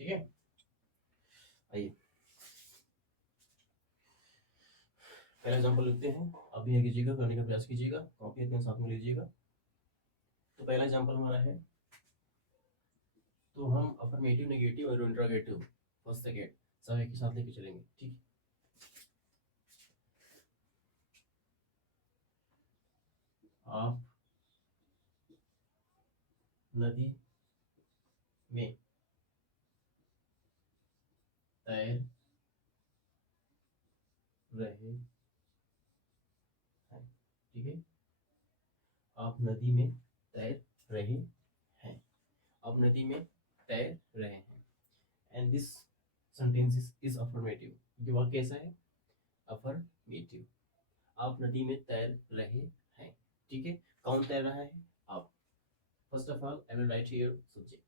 ठीक है, आइए पहला एग्जाम्पल लिखते हैं। आप भी ये कीजिएगा, करने का प्रयास कीजिएगा, कॉपी अपने साथ में लीजिएगा। तो पहला एग्जाम्पल हमारा है, तो हम अफर्मेटिव, नेगेटिव और इंट्रोगेटिव फर्स्ट सेकेंड सब एक ही साथ लेके चलेंगे। ठीक है, आप नदी में तैर रहे हैं। ठीक है, आप नदी में तैर रहे हैं, आप नदी में तैर रहे हैं। And this sentence is affirmative. ये वाक्य कैसा है? अफर्मेटिव। आप नदी में तैर रहे हैं। ठीक है, कौन तैर रहा है? आप। First of all I will write here subject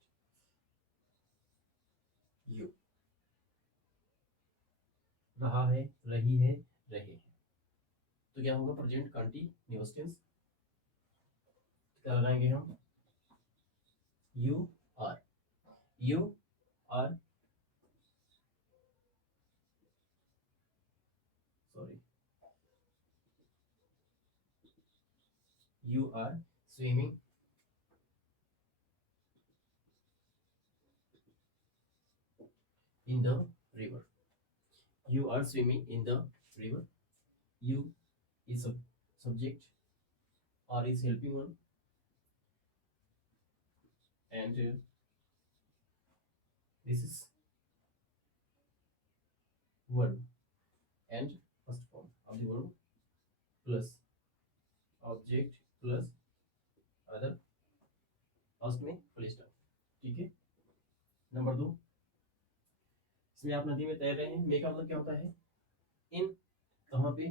you. रहा है, रही है, रहे हैं। तो क्या होगा? Present continuous tense. क्या लगाएंगे हम? You are. You are, sorry, you are swimming in the river. You are swimming in the river. You is a subject, or is helping one, and this is verb, and first form of the verb plus object plus other, first में full stop. ठीक है, number 2, इसमें आप नदी में तैर रहे हैं। मे का मतलब क्या होता है? इन। कहाँ पे?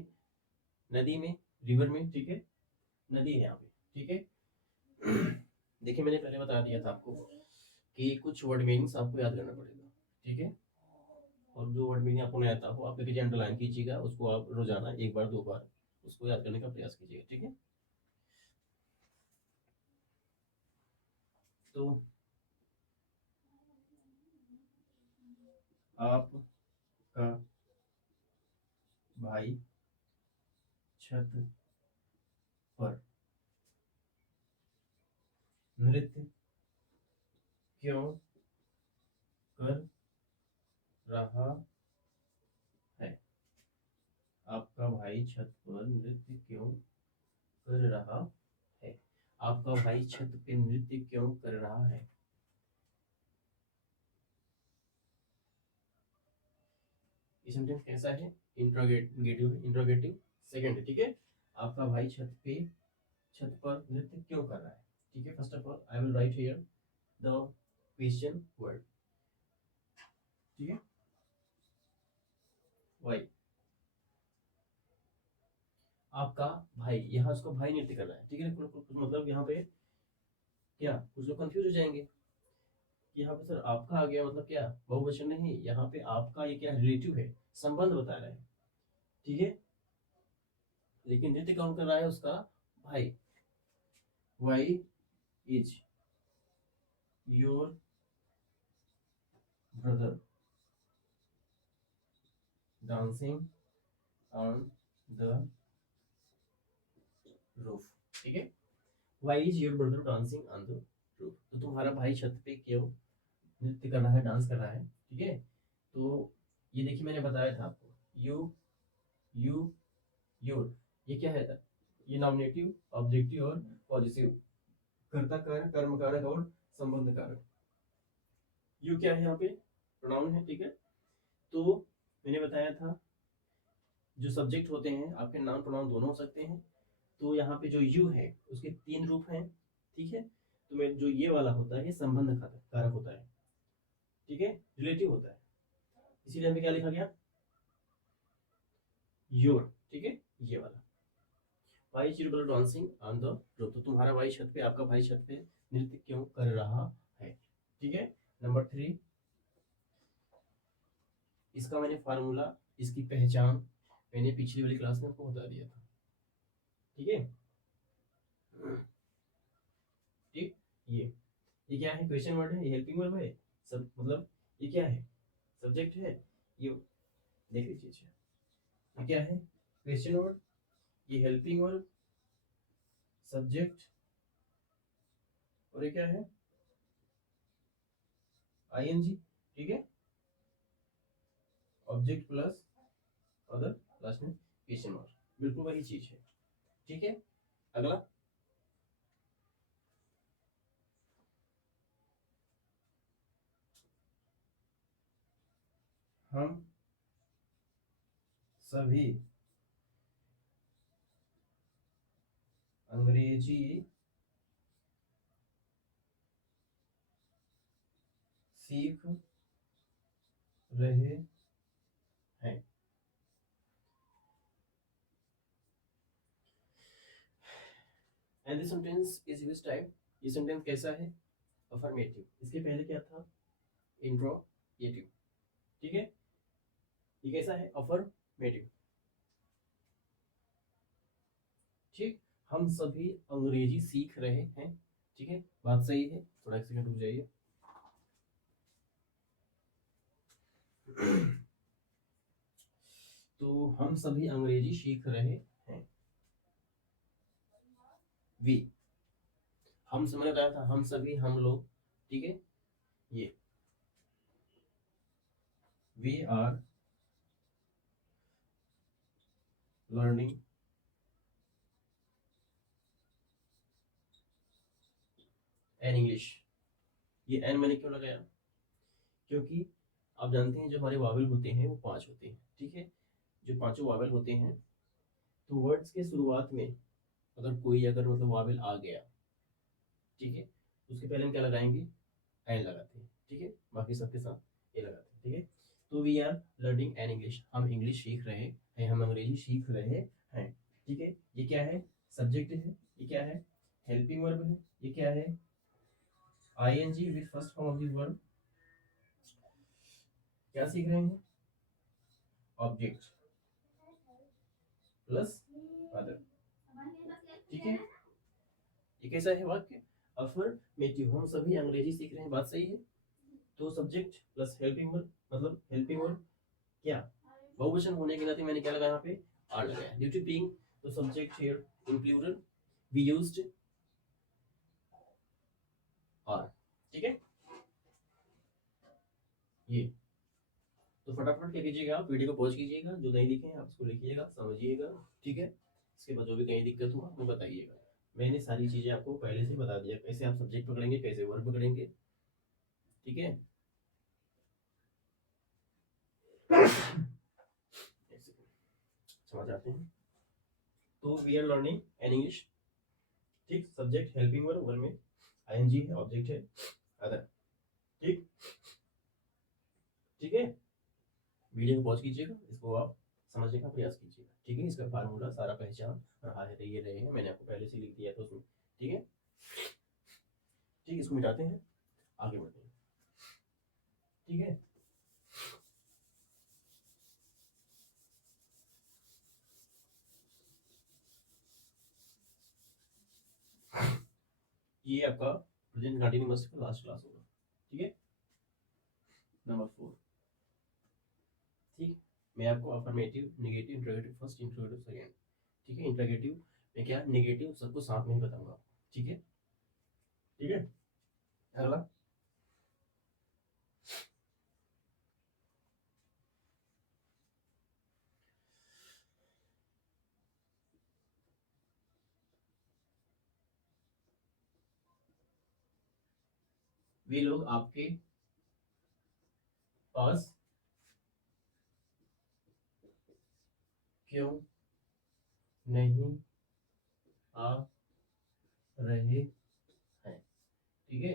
नदी में, रिवर में। ठीक है, नदी है यहाँ पे। ठीक है, देखिए मैंने पहले बता दिया था आपको कि कुछ वर्ड मीनिंग्स आपको याद करना पड़ेगा। ठीक है, और जो वर्ड मीनिंग आपको नहीं आता हो, आप लिखिए, अंडरलाइन कीजिएगा उसको, आप रोजाना एक बार दो बार उसको याद करने का प्रयास कीजिएगा। ठीक है, तो आपका भाई छत पर नृत्य क्यों कर रहा है? आपका भाई छत पर नृत्य क्यों कर रहा है? आपका भाई छत पे नृत्य क्यों कर रहा है? ये सेंटेंस कैसा है? इंट्रोगेटिव है, इंट्रोगेटिव सेकंड है। ठीक है, आपका भाई छत पर नृत्य क्यों कर रहा है? ठीक है, first of all I will write here the question word. ठीक है, वाई। आपका भाई, यहाँ उसको भाई नृत्य कर रहा है। ठीक है, मतलब यहाँ पे क्या कुछ लोग कंफ्यूज हो जाएंगे, यहाँ पे सर आपका आ गया मतलब क्या बहुवचन नहीं, यहाँ पे आपका ये क्या रिलेटिव है, संबंध बता रहा है। ठीक है, लेकिन नृत्य कौन कर रहा है? उसका भाई। Why is your brother dancing on the roof. ठीक है, why is your brother dancing on the roof. तो तुम्हारा भाई छत पे क्यों नृत्य कर रहा है, डांस कर रहा है। ठीक है, तो ये देखिए मैंने बताया था आपको, यू योर, ये क्या है? ये नॉमिनेटिव, ऑब्जेक्टिव और पॉजिटिव, कर्ता कारक, कर्म कारक और संबंध कारक। यू क्या है? यहाँ पे प्रोनाउन है। ठीक है, तो मैंने बताया था जो सब्जेक्ट होते हैं आपके नाउन प्रोनाउन दोनों हो सकते हैं। तो यहाँ पे जो यू है उसके तीन रूप हैं। ठीक है, तो मैं जो ये वाला होता है ये संबंध कारक होता है। ठीक है, रिलेटिव होता है, इसीलिए हमें क्या लिखा गया? योर। ठीक है, ये वाला वाई चिर डांसिंग ऑन द रूफ। तो तुम्हारा भाई छत पे, आपका भाई छत पे नृत्य क्यों कर रहा है। ठीक है, नंबर 3, इसका मैंने फार्मूला, इसकी पहचान मैंने पिछली वाली क्लास में आपको बता दिया था। ठीक है, ठीक, ये क्या है? क्वेश्चन वर्ड है, ये हेल्पिंग वर्ब है सब, मतलब ये क्या है, सब्जेक्ट है, ये देख लीजिए, ये क्या है, क्वेश्चन वर्ड, ये हेल्पिंग वर्ब, सब्जेक्ट, और ये क्या है, आईएनजी, ठीक है, ऑब्जेक्ट प्लस अदर, लास्ट में क्वेश्चन मार्क, बिल्कुल वही चीज है, ठीक है। अगला, हम सभी अंग्रेजी सीख रहे हैं। And this sentence is which type, ये सेंटेंस कैसा है, अफर्मेटिव। इसके पहले क्या था, इंट्रोगेटिव, ठीक है। ये कैसा है, अफर्मेटिव, ठीक। हम सभी अंग्रेजी सीख रहे हैं, ठीक है, बात सही है। थोड़ा एक सेकंड रुक जाइए। तो हम सभी अंग्रेजी सीख रहे हैं, वी, हम से मैंने बताया था, हम सभी, हम लोग, ठीक है, ये we are learning an English. ये एन मैंने क्यों लगाया, क्योंकि आप जानते हैं जो हमारे वावल होते हैं वो 5 होते हैं, ठीक है। जो पांचों वावल होते हैं, तो वर्ड्स के शुरुआत में अगर कोई अगर मतलब वावल आ गया, ठीक है, उसके पहले हम क्या लगाएंगे, एन लगाते हैं, ठीक है, बाकी सबके साथ ए लगाते हैं, ठीक है। तो we are learning an English, हम इंग्लिश सीख रहे हैं, हम अंग्रेजी सीख रहे हैं, ठीक है। ये क्या है, सब्जेक्ट है, ये क्या है, हेल्पिंग वर्ब है, ये क्या है, ING with first form of this verb, क्या सीख रहे हैं, ऑब्जेक्ट प्लस अदर, ठीक है। ये कैसा है वाक्य, अफर्मेटिव, हम सभी अंग्रेजी सीख रहे हैं, बात सही है। तो सब्जेक्ट प्लस हेल्पिंग वर्ब, मतलब हेल्पिंग वर्ब क्या, बहुवचन होने के नाते मैंने क्या लगाया यहाँ पे, आर लगाया, ड्यू टू बीइंग, तो subject here in plural, we used are, ठीक है। ये तो फटाफट क्या कीजिएगा, आप वीडियो को पॉज कीजिएगा, जो नहीं लिखे हैं आप उसको लिखिएगा, समझिएगा, ठीक है। इसके बाद जो भी कहीं दिक्कत हो आपको बताइएगा। मैंने सारी चीजें आपको पहले से बता दिया, कैसे आप सब्जेक्ट पकड़ेंगे, कैसे वर्ब पकड़ेंगे, ठीक है। समझ आते हैं। तो we are learning an English, ठीक, सब्जेक्ट हेल्पिंग वर्ब, वर्ब में आईएनजी है, ऑब्जेक्ट है अदर, ठीक, ठीक है। वीडियो को पॉज कीजिएगा, इसको आप समझने का प्रयास कीजिएगा, ठीक है। इसका फार्मूला सारा पहचान रहा है, ये रहे हैं, मैंने आपको पहले से लिख दिया था उसमें, ठीक है, ठीक। इसको मिटाते हैं, आगे बढ़ते हैं, ठीक है। ये आपका प्रेजेंट कंटिन्यूअस का लास्ट क्लास होगा, ठीक है, नंबर 4, ठीक। मैं आपको affirmative, negative, interrogative first, interrogative second, ठीक है। इंट्रोगेटिव में क्या, नेगेटिव सबको साथ में ही बताऊंगा, ठीक है, ठीक है। अगला, वे लोग आपके पास क्यों नहीं आ रहे हैं, ठीक है।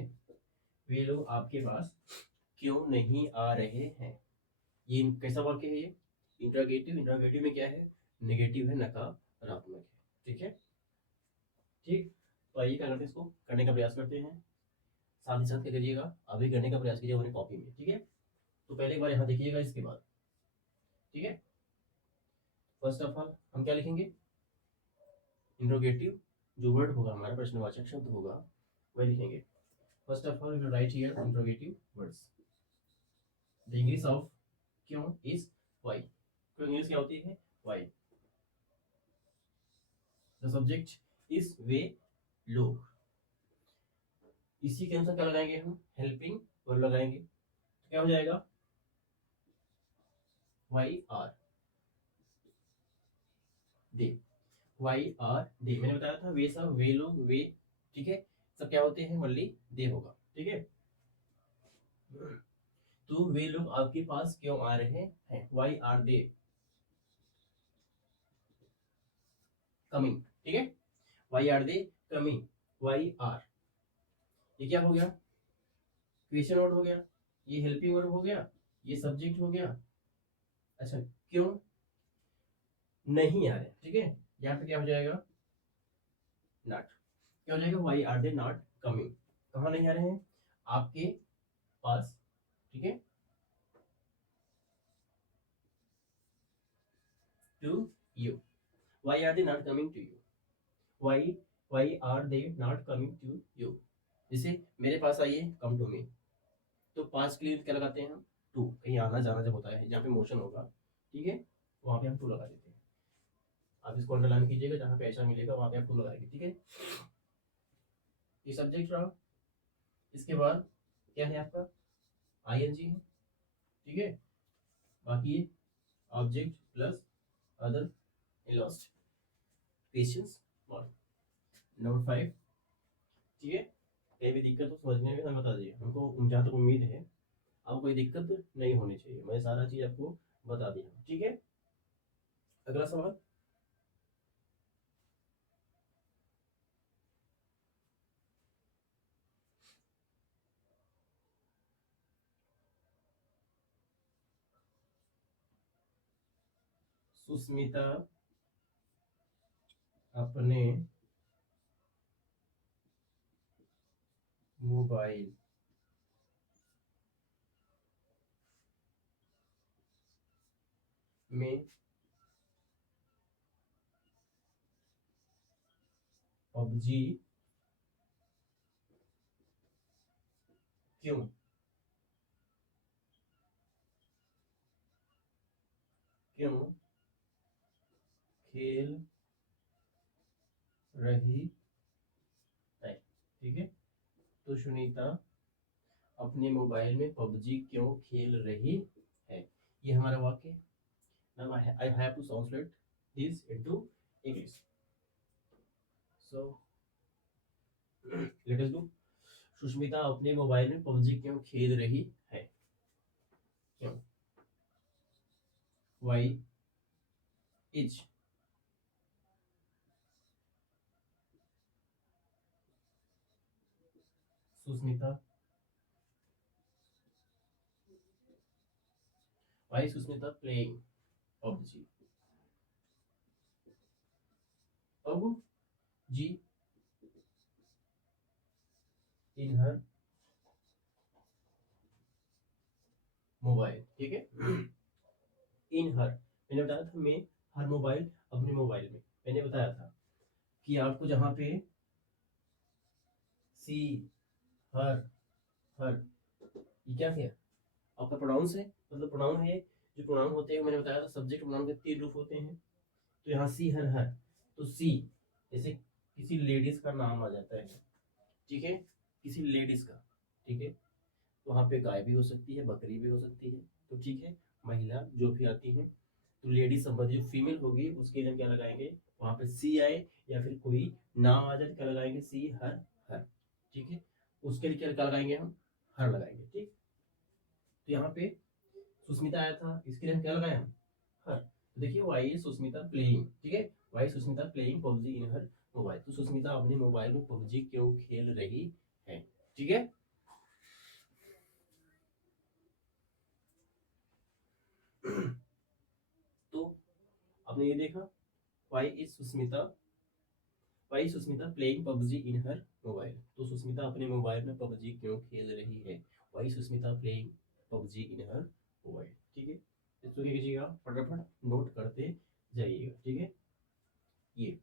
वे लोग आपके पास क्यों नहीं आ रहे हैं, ये कैसा वाक्य है, ये इंट्रोगेटिव, इंट्रोगेटिव में क्या है, नेगेटिव है, नकारात्मक है, ठीक है, ठीक। तो आइए क्या करते हैं, इसको करने का प्रयास करते हैं, साथ ही साथ क्या करिएगा, अभी करने का प्रयास कीजिए अपनी कॉपी में, ठीक है। तो पहले एक बार यहाँ देखिएगा, इसके बाद, ठीक है। फर्स्ट ऑफ ऑल हम क्या लिखेंगे, इंट्रोगेटिव, जो वर्ड होगा हमारा प्रश्नवाचक शब्द होगा वही लिखेंगे। First of all we will write here interrogative words, the English of क्यों इज वाई। क्यों इंग्लिश क्या होती है? वाई। द सब्जेक्ट इज वे लोग। इसी के अनुसार क्या लगाएंगे हम? हेल्पिंग वर्ब लगाएंगे। तो क्या हो जाएगा? Why are they. Why are they, मैंने बताया था वे सब, वे लोग, वे, ठीक है, सब क्या होते हैं? ओनली दे होगा, ठीक है। तो वे लोग आपके पास क्यों आ रहे हैं? वाई आर दे कमिंग, ठीक है। Why are they coming, why are, ये क्या हो गया? क्वेश्चन वर्ड हो गया, ये हेल्पिंग वर्ब हो गया, ये सब्जेक्ट हो गया। अच्छा, क्यों नहीं आ रहे? ठीक है, यहाँ पे क्या हो जाएगा? नॉट। क्या हो जाएगा? Why are they not coming. कहाँ नहीं आ रहे हैं? आपके पास, ठीक है, to you. Why are they not coming to you. Why why are they not coming to you. जैसे मेरे पास आइए, कम टू मी। तो पास के लिए क्या लगाते हैं हम? टू। कहीं आना जाना जब होता है, जहाँ पे मोशन होगा, ठीक है, वहां पे हम टू लगा देते हैं। आप इसको अंडरलाइन कीजिएगा, जहाँ पे ऐसा मिलेगा वहां पे आप टू लगाएंगे, ठीक है। ये सब्जेक्ट रहा। इसके बाद क्या है आपका? आईएनजी है, ठीक है। बाकी object plus other lost patience और नंबर 5, ठीक है। कहीं भी दिक्कत हो समझने में हमें बता दीजिए, हमको जहाँ तक उम्मीद है आपको कोई दिक्कत नहीं होनी चाहिए, मैं सारा चीज आपको बता दिया, ठीक है। अगला सवाल। सुस्मिता अपने मोबाइल में पबजी क्यों क्यों खेल रही है, ठीक है। तो सुनीता अपने मोबाइल में पबजी क्यों खेल रही है, ये हमारा वाक्य है। Now I have to translate this into English. So let us do. Sushmita अपने मोबाइल में पबजी क्यों खेल रही है? क्यों? Why is Sushmita playing PUBG? PUBG in her mobile, ठीक है। इन हर, मैंने बताया था मैं हर मोबाइल, अपने मोबाइल में, मैंने बताया था कि आपको जहाँ पे सी, हर, हर, ये क्या किया? आपका प्रोनाउंस है, मतलब प्रोनाउन है। जो प्रोनाउन होते हैं मैंने बताया था सब्जेक्ट प्रोनाउन के 3 रूप होते हैं। तो यहाँ सी हर हर, तो सी जैसे किसी लेडीज का नाम आ जाता है, ठीक है, किसी लेडीज का, ठीक है। तो वहाँ पे गाय भी हो सकती है, बकरी भी हो सकती है, तो ठीक है, महिला जो भी आती है, तो लेडीज संबंधी जो फीमेल होगी उसके लिए हम क्या लगाएंगे? वहाँ पे सी आए या फिर कोई नाम आ जाए तो क्या लगाएंगे? सी हर हर, ठीक है। उसके लिए क्या लगाएंगे? हम हर लगाएंगे, ठीक। तो यहाँ पे सुस्मिता आया था, इसके लिए हम क्या लगाए? हम हर। तो देखिए वाई सुस्मिता प्लेइंग, ठीक है, Y Sushmita playing PUBG in her mobile. तो सुस्मिता अपने मोबाइल में पबजी क्यों खेल रही है, ठीक है। तो आपने ये देखा, why is Sushmita, why Sushmita playing PUBG in her mobile. तो सुस्मिता अपने मोबाइल में पबजी क्यों खेल रही है? Y Sushmita playing PUBG in her mobile, ठीक है। इसको क्या कीजिएगा? फटाफट नोट करते जाइएगा, ठीक है। ये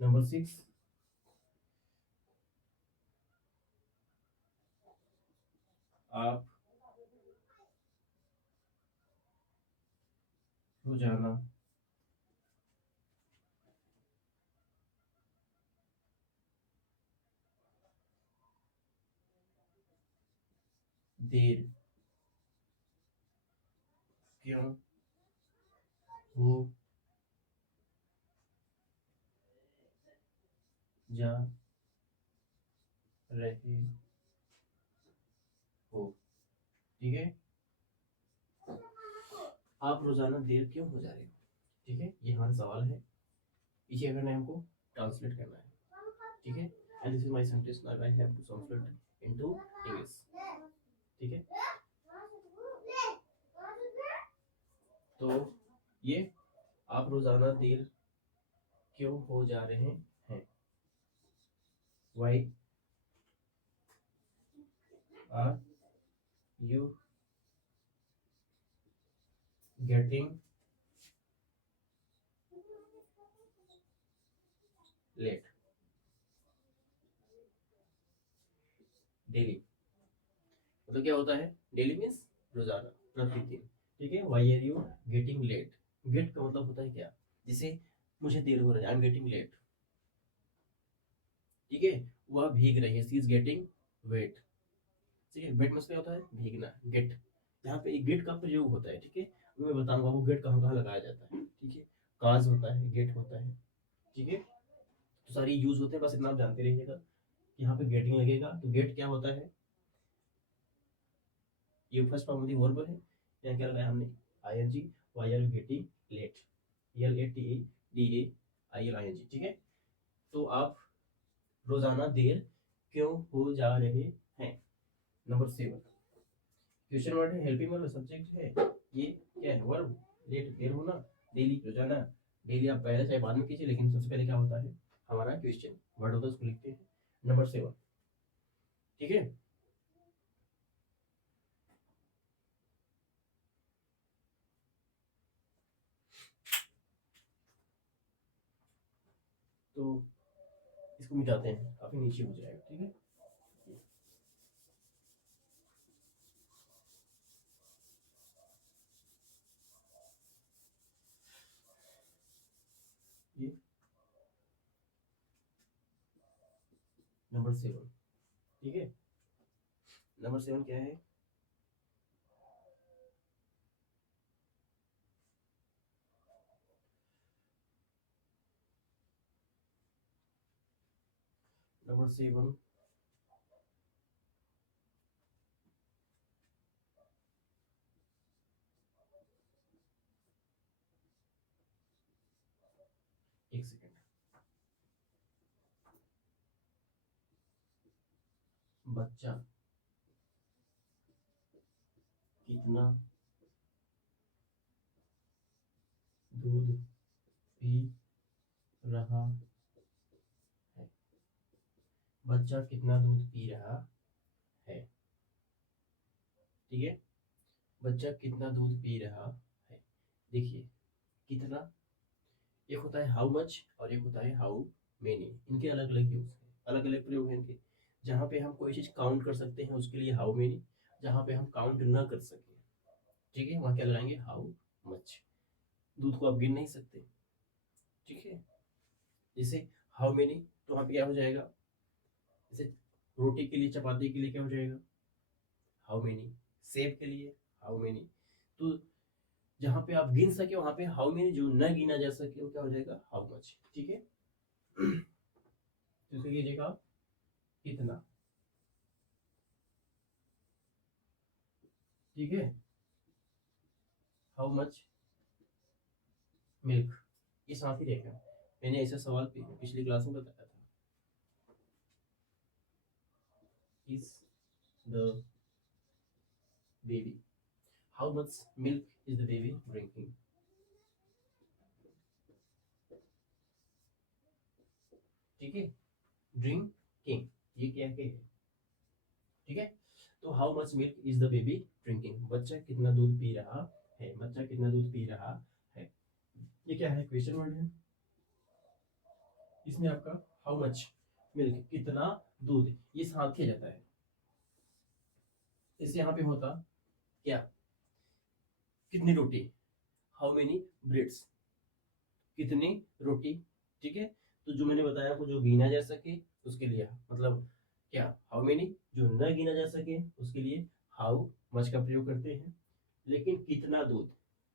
नंबर 6, आप रोजाना देर क्यों हो जा रहे हो, ठीक है। आप रोजाना देर क्यों हो जा रहे हो, ठीक है, ये हमारा सवाल है। इसे अगर हमको ट्रांसलेट करना है, ठीक है। And this is my sentence, now I have to translate into English, ठीक है। तो ये आप रोजाना देर क्यों हो जा रहे हैं, why are you getting late daily, मतलब क्या होता है, डेली मीन्स रोजाना, प्रतिदिन, ठीक है। Why are you getting late, get का मतलब होता है क्या, जिसे मुझे देर हो रहा है, आई एम गेटिंग लेट, ठीक है। वह भीग रही है, सी इज गेटिंग वेट, ठीक है। वेट मतलब क्या होता है, भीगना, गेट, यहाँ पे एक गेट का प्रयोग होता है, ठीक है। मैं बताऊंगा वो गेट कहाँ कहाँ लगाया जाता है, ठीक है। काज होता है, गेट होता है, ठीक है। तो सारी यूज होते हैं, बस इतना आप जानते रहिएगा कि यहाँ पे गेटिंग लगेगा, तो गेट क्या होता है, ये first form of the verb है। यहाँ क्या लगाया हमने, ING, why are you getting late, L A T D A I L I N G, ठीक है। तो आप रोजाना देर क्यों हो जा रहे हैं। नंबर 7, क्वेश्चन वर्ड है, हेल्पिंग वर्ब सब्जेक्ट है, ये क्या है, वर्ब, लेट देर होना, डेली रोजाना, डेली आप पहले चाहे बाद में कीजिए, लेकिन सबसे पहले क्या होता है, हमारा क्वेश्चन वर्ड होता है, उसको लिखते हैं। नंबर 7, ठीक है। तो इसको मिटाते हैं, काफी नीचे हो जाएगा, ठीक है। ये नंबर 7, ठीक है। नंबर 7 क्या है, नंबर 7, एक सेकेंड, बच्चा कितना दूध पी रहा है, बच्चा कितना दूध पी रहा है, ठीक है। बच्चा कितना दूध पी रहा है, देखिए, कितना, एक होता है हाउ मच और एक होता है हाउ मेनी, इनके अलग अलग यूज है, अलग अलग प्रयोग हैं इनके। जहाँ पे हम कोई चीज काउंट कर सकते हैं उसके लिए हाउ मेनी, जहाँ पे हम काउंट ना कर सके, ठीक है, वहाँ क्या लगाएंगे, हाउ मच। दूध को आप गिन नहीं सकते, ठीक है। जैसे हाउ मेनी, तो वहाँ पे क्या हो जाएगा, जैसे रोटी के लिए, चपाती के लिए क्या हो जाएगा, हाउ मेनी, सेब के लिए हाउ मेनी। तो जहाँ पे आप गिन सके वहां पे हाउ मेनी, जो न गिना जा सके वो क्या हो जाएगा, हाउ मच, ठीक है। तो इसको कीजिएगा, कितना, ठीक है, हाउ मच मिल्क, ये साथ ही रहेगा। मैंने ऐसा सवाल पिछली क्लास में बताया था, is the baby, how much milk is the baby drinking, ठीक है। ड्रिंकिंग, ये क्या है, ठीक है। तो how much milk is the baby drinking, बच्चा कितना दूध पी रहा है, बच्चा कितना दूध पी रहा है, ये क्या है, क्वेश्चन वर्ड है, इसमें आपका हाउ मच मिल्क, कितना दूध, ये साथ किया जाता है। इससे यहाँ पे होता क्या, कितनी रोटी, हाउ मेनी ब्रेड्स, कितनी रोटी। ठीक है, तो जो मैंने बताया आपको, जो गिना जा सके उसके लिए मतलब क्या, हाउ मेनी, जो न गिना जा सके उसके लिए हाउ मच का प्रयोग करते हैं। लेकिन कितना दूध,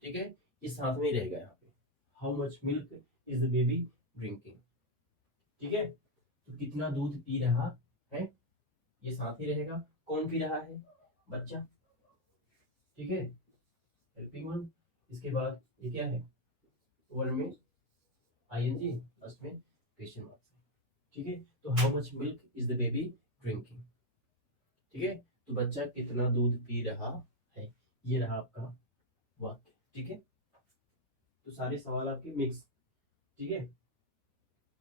ठीक है, ये साथ में ही रहेगा यहाँ पे, how much milk is the baby drinking. ठीक है, तो कितना दूध पी रहा है, ये साथ ही रहेगा। कौन पी रहा है, बच्चा। ठीक है, हेल्पिंग वन। इसके बाद ये क्या है, वन में आईएनजी, लास्ट में क्वेश्चन मार्क। ठीक है, तो how much milk is the baby drinking. ठीक है, तो बच्चा कितना दूध पी रहा है, ये रहा आपका वाक्य। ठीक है, तो सारे सवाल आपके मिक्स। ठीक है,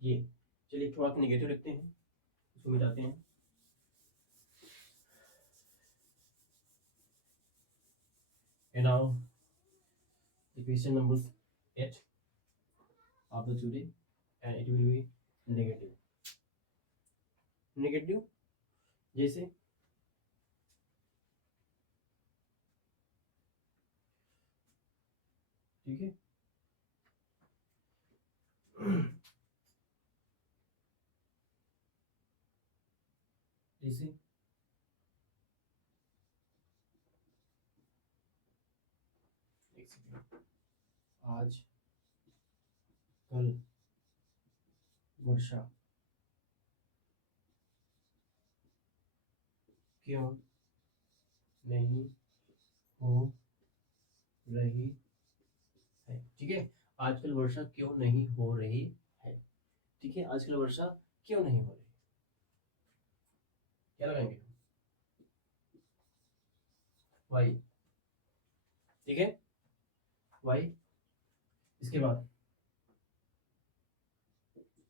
ये चलिए थोड़ा सा निगेटिव लिखते हैं, उसको मिटाते हैं। And now the question number 8 of the today, and it will be negative. Negative जैसे ठीक है, जैसे एक सेकंड, आज कल वर्षा क्यों नहीं हो रही है। ठीक है, आजकल वर्षा क्यों नहीं हो रही है। ठीक है, आजकल वर्षा क्यों नहीं हो रही, क्या लगाएंगे, वाई। ठीक है, वाई। इसके बाद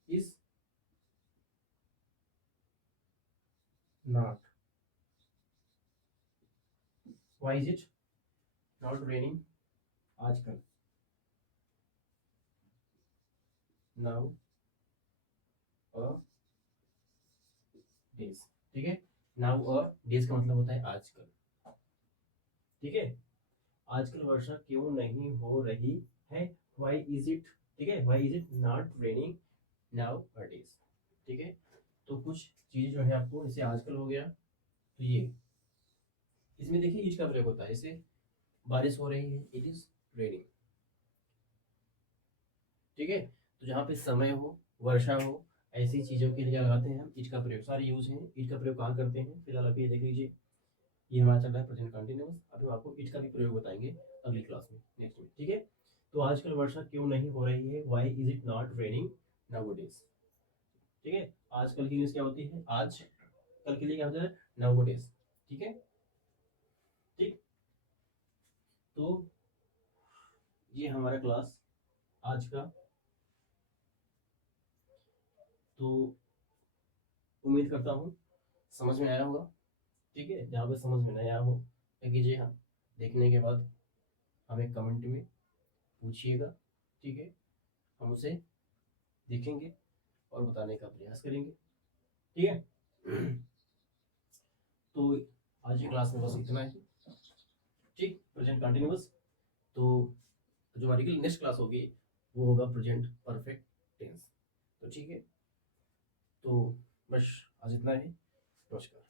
is not, why is it not raining आजकल, नाउ अ डेज। ठीक है, नाउ अ डेज का मतलब होता है आजकल। ठीक है, आजकल वर्षा क्यों नहीं हो रही है, वाई इज इट। ठीक है, why is it not raining nowadays. ठीक है, तो कुछ चीजें जो है आपको, जैसे आजकल हो गया, तो ये इसमें देखिए इज का प्रयोग होता है, जैसे बारिश हो रही है, इट इज रेनिंग। ठीक है, तो जहाँ पे समय हो, वर्षा हो, ऐसी चीजों के लिए लगाते हैं हम इज का प्रयोग। सारे यूज हैं, इज का प्रयोग कहाँ करते हैं, फिलहाल अभी देख लीजिए, ये हमारा चल रहा है प्रेजेंट कंटिन्यूअस। अभी हम आपको इज का भी प्रयोग बताएंगे अगली क्लास में, नेक्स्ट में। ठीक है, तो आजकल वर्षा क्यों नहीं हो रही है, why is it not raining nowadays. ठीक है, आजकल की इंग्लिश क्या होती है, आज, कल के लिए क्या होता है, नाउअडेज। ठीक है, ठीक, तो ये हमारा क्लास आज का, तो उम्मीद करता हूँ समझ में आया होगा। ठीक है, जहाँ पे समझ में नहीं आया हो क्या कीजिए, हाँ, देखने के बाद हमें कमेंट में पूछिएगा। ठीक है, हम उसे देखेंगे और बताने का प्रयास करेंगे। ठीक है, तो आज की क्लास में बस इतना ही। ठीक, प्रेजेंट कंटिन्यूअस। तो जो हमारी नेक्स्ट क्लास होगी वो होगा प्रेजेंट परफेक्ट टेंस। तो ठीक है, तो बस आज इतना ही। नमस्कार।